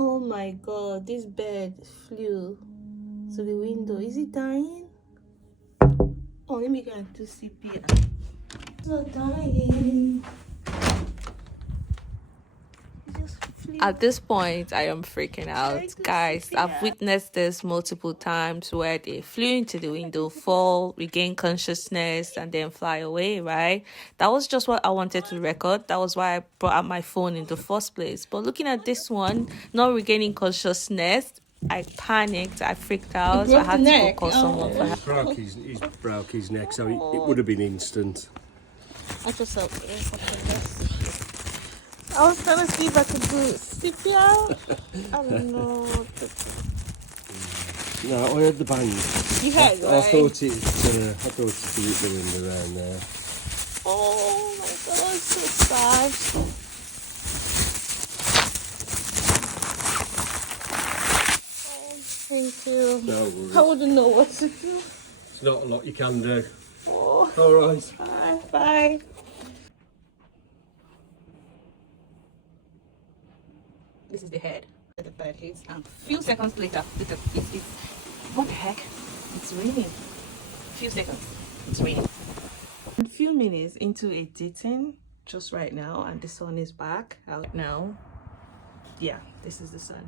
Oh my god, this bird flew to the window. Is it dying? Oh, let me go and do CPR. It's not dying. It just flew. At this point, I am freaking out. Guys, I've witnessed this multiple times where they flew into the window, fall, regain consciousness, and then fly away, right? That was just what I wanted to record. That was why I brought out my phone in the first place. But looking at this one, not regaining consciousness, I panicked, I freaked out. I had to go call someone for help. He's broke his neck, so it would have been instant. I just felt I was trying to see if I could do CPR. I don't know. No, I heard the bang. You heard, right? I thought it hit the window around there. Oh my god, so sad. Oh, thank you. No worries. I wouldn't know what to do. It's not a lot you can do. Oh, All right. bye. Bye. This is the head that the bird hits, and a few seconds later, it's what the heck? It's raining. Few seconds, it's raining. A few minutes into editing, just right now, and the sun is back out now. Yeah, this is the sun.